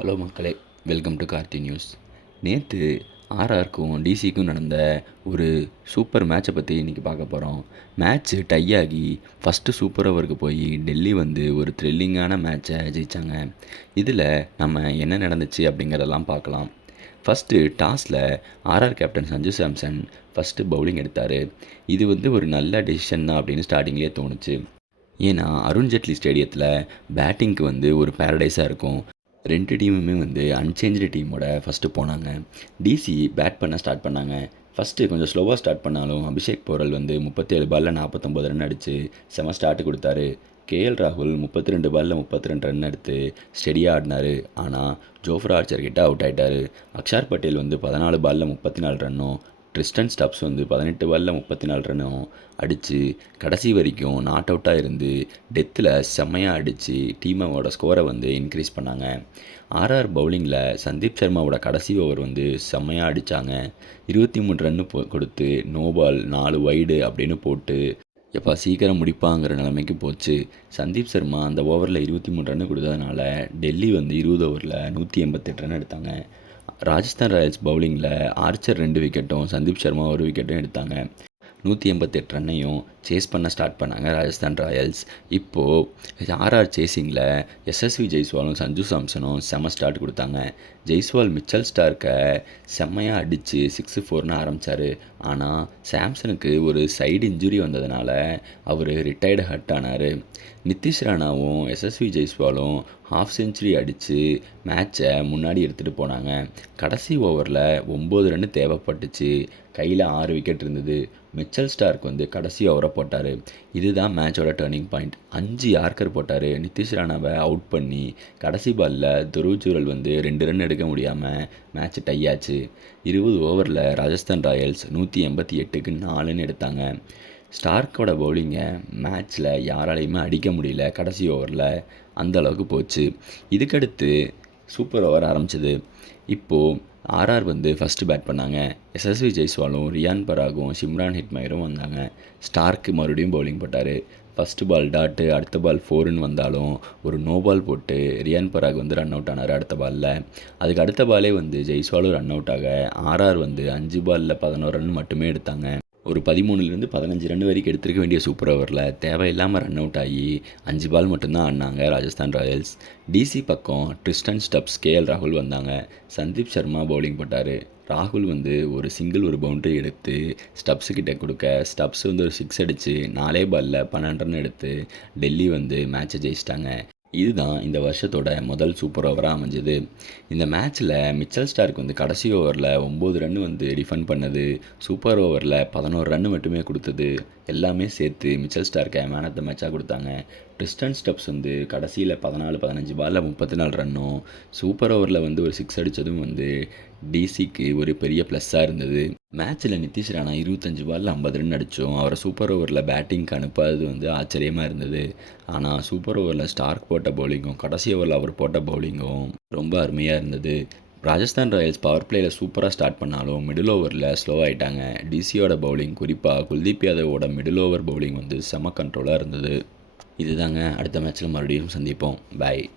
Hello மக்களே welcome to Karthi news. நேற்று ஆர்ஆருக்கும் டிசிக்கும் நடந்த ஒரு சூப்பர் மேட்சை பற்றி இன்றைக்கி பார்க்க போகிறோம் மேட்ச்சு டை ஆகி ஃபஸ்ட்டு சூப்பர் ஓவருக்கு போய் டெல்லி வந்து ஒரு த்ரில்லிங்கான மேட்ச்சை ஜெயித்தாங்க இதில் நம்ம என்ன நடந்துச்சு அப்படிங்கிறதெல்லாம் பார்க்கலாம். ஃபஸ்ட்டு டாஸில் RR captain Sanju Samson first bowling எடுத்தார். இது வந்து ஒரு நல்ல டெசிஷன் தான் அப்படின்னு ஸ்டார்டிங்லேயே தோணுச்சு. ஏன்னா அருண் ஜேட்லி ஸ்டேடியத்தில் பேட்டிங்க்கு வந்து ஒரு பேரடைஸாக இருக்கும். ரெண்டு டீமுமே வந்து அன்சேஞ்சு டீமோட ஃபஸ்ட்டு போனாங்க. டிசி பேட் பண்ண ஸ்டார்ட் பண்ணாங்க. ஃபஸ்ட்டு கொஞ்சம் ஸ்லோவாக ஸ்டார்ட் பண்ணாலும் அபிஷேக் போரல் வந்து முப்பத்தேழு பாலில் நாற்பத்தொம்பது ரன் அடித்து செம ஸ்டார்ட் கொடுத்தாரு. கேஎல் ராகுல் முப்பத்தி ரெண்டு பாலில் முப்பத்தி ரெண்டு ரன் எடுத்து ஸ்டெடியாக ஆடினார். ஆனால் ஜோஃப்ரா ஆர்ச்சர் கிட்ட அவுட் ஆகிட்டார் அக்ஷார் பட்டேல் வந்து பதினாலு பாலில் முப்பத்தி நாலு ரன்னும் ட்ரிஸ்டன் ஸ்டப்ஸ் வந்து பதினெட்டு பாலில் முப்பத்தி நாலு ரன்னும் அடித்து கடைசி வரைக்கும் நாட் அவுட்டாக இருந்து டெத்தில் செம்மையாக அடித்து டீமோட ஸ்கோரை வந்து இன்க்ரீஸ் பண்ணாங்க. ஆர்ஆர் பவுலிங்கில் சந்தீப் சர்மாவோட கடைசி ஓவர் வந்து செம்மையாக அடித்தாங்க இருபத்தி மூணு ரன்னு போ கொடுத்து நோ பால் நாலு வைடு அப்படின்னு போட்டு எப்பா சீக்கிரம் முடிப்பாங்கிற நிலைமைக்கு போச்சு. சந்தீப் சர்மா அந்த ஓவரில் இருபத்தி மூணு ரன்னு கொடுத்ததுனால டெல்லி வந்து இருபது ஓவரில் நூற்றி எண்பத்தெட்டு ரன் எடுத்தாங்க. ராஜஸ்தான் ராயல்ஸ் பவுலிங்கில் ஆர்ச்சர் ரெண்டு விக்கெட்டும் சந்தீப் சர்மா ஒரு விக்கெட்டும் எடுத்தாங்க. நூற்றி எண்பத்தெட்டு ரன்னையும் சேஸ் பண்ண ஸ்டார்ட் பண்ணாங்க ராஜஸ்தான் ராயல்ஸ். இப்போது ஆர்ஆர் சேசிங்கில் எஸ்எஸ்வி ஜெய்ஸ்வாலும் சஞ்சு சாம்சனும் செம்ம ஸ்டார்ட் கொடுத்தாங்க. ஜெய்ஸ்வால் மிச்சல் ஸ்டார்க்கை செம்மையாக அடித்து சிக்ஸு ஃபோர்னு ஆரம்பித்தார் ஆனால் சாம்சனுக்கு ஒரு சைடு இன்ஜுரி வந்ததுனால அவர் ரிட்டையர்டு ஹட் ஆனார். நிதிஷ் ராணாவும் எஸ்எஸ்வி ஜெய்ஸ்வாலும் ஹாஃப் செஞ்சுரி அடித்து மேட்சை முன்னாடி எடுத்துகிட்டு போனாங்க. கடைசி ஓவரில் ஒம்பது ரன்னு தேவைப்பட்டுச்சு. கையில் ஆறு விக்கெட் இருந்தது. மிச்சல் ஸ்டார்க் வந்து கடைசி ஓவரை போட்டார். இதுதான் மேட்சோட டேர்னிங் பாயிண்ட் அஞ்சு யார்க்கர் போட்டார். நிதிஷ் ராணாவை அவுட் பண்ணி கடைசி பாலில் துருவ் வந்து ரெண்டு ரன் எடுக்க முடியாமல் மேட்ச் டை ஆச்சு. இருபது ஓவரில் ராஜஸ்தான் ராயல்ஸ் நூற்றி எண்பத்தி எட்டுக்கு நாலுன்னு எடுத்தாங்க. ஸ்டார்க்கோட பவுலிங்கை மேட்ச்சில் யாராலையுமே அடிக்க முடியல. கடைசி ஓவரில் அந்த அளவுக்கு போச்சு. இதுக்கடுத்து சூப்பர் ஓவர் ஆரம்பிச்சது. இப்போது ஆர்ஆர் வந்து ஃபஸ்ட்டு பேட் பண்ணாங்க. எஸ்எஸ்வி ஜெய்ஸ்வாலும் ரியான் பராகும் ஷிம்ரான் ஹிட்மயரும் வந்தாங்க. ஸ்டார்க்கு மறுபடியும் பவுலிங் போட்டார். ஃபஸ்ட்டு பால் டாட்டு அடுத்த பால் ஃபோருன்னு வந்தாலும் ஒரு நோ பால் போட்டு ரியான் பராக் வந்து ரன் அவுட் ஆனார் அடுத்த பாலில் அதுக்கு அடுத்த பாலே வந்து ஜெய்ஸ்வாலும் ரன் அவுட் ஆக ஆர்ஆர் வந்து அஞ்சு பாலில் பதினோரு ரன் மட்டுமே எடுத்தாங்க. ஒரு பதிமூணுலேருந்து பதினஞ்சு ரன் வரைக்கும் எடுத்திருக்க வேண்டிய சூப்பர் ஓவரில் தேவையில்லாமல் ரன் அவுட் ஆகி அஞ்சு பால் மட்டும்தான் ஆடினாங்க ராஜஸ்தான் ராயல்ஸ். டிசி பக்கம் ட்ரிஸ்டன் ஸ்டப்ஸ் கேஎல் ராகுல் வந்தாங்க. சந்தீப் சர்மா பவுலிங் போட்டார். ராகுல் வந்து ஒரு சிங்கிள் ஒரு பவுண்டரி எடுத்து ஸ்டப்ஸுக்கிட்ட கொடுக்க ஸ்டப்ஸ் வந்து ஒரு சிக்ஸ் அடித்து நாலே பாலில் பன்னெண்டு ரன் எடுத்து டெல்லி வந்து மேட்சை ஜெயிச்சிட்டாங்க. இதுதான் இந்த வருஷத்தோட முதல் சூப்பர் ஓவராக அமைஞ்சது. இந்த மேட்ச்சில் மிச்சல் ஸ்டார்க்கு வந்து கடைசி ஓவரில் ஒம்பது ரன் வந்து டிஃபெண்ட் பண்ணது. சூப்பர் ஓவரில் பதினோரு ரன் மட்டுமே கொடுத்தது. எல்லாமே சேர்த்து Mitchell Starc man of the மேட்சாக கொடுத்தாங்க. ட்ரிஸ்டன் ஸ்டெப்ஸ் வந்து கடைசியில் பதினாலு பதினஞ்சு பாலில் முப்பத்தி நாலு ரன்னும் சூப்பர் ஓவரில் வந்து ஒரு சிக்ஸ் அடித்ததும் வந்து டிசிக்கு ஒரு பெரிய ப்ளஸ்ஸாக இருந்தது. மேட்ச்சில் நிதிஷ் ராணா இருபத்தஞ்சு பாலில் ஐம்பது ரன் அடித்தோம் அவரை சூப்பர் ஓவரில் பேட்டிங்க்கு அனுப்பாதது வந்து ஆச்சரியமாக இருந்தது. ஆனால் சூப்பர் ஓவரில் ஸ்டார்க் போட்ட பவுலிங்கும் கடைசி ஓவரில் அவர் போட்ட பவுலிங்கும் ரொம்ப அருமையாக இருந்தது. ராஜஸ்தான் ராயல்ஸ் பவர் பிளேயில் சூப்பராக ஸ்டார்ட் பண்ணாலும் மிடில் ஓவரில் ஸ்லோ ஆகிட்டாங்க டிசியோட பவுலிங் குறிப்பாக குல்தீப் யாதவோட மிடில் ஓவர் பவுலிங் வந்து செம கண்ட்ரோலாக இருந்தது. இதுதாங்க அடுத்த மேட்ச்சில் மறுபடியும் சந்திப்போம். பாய்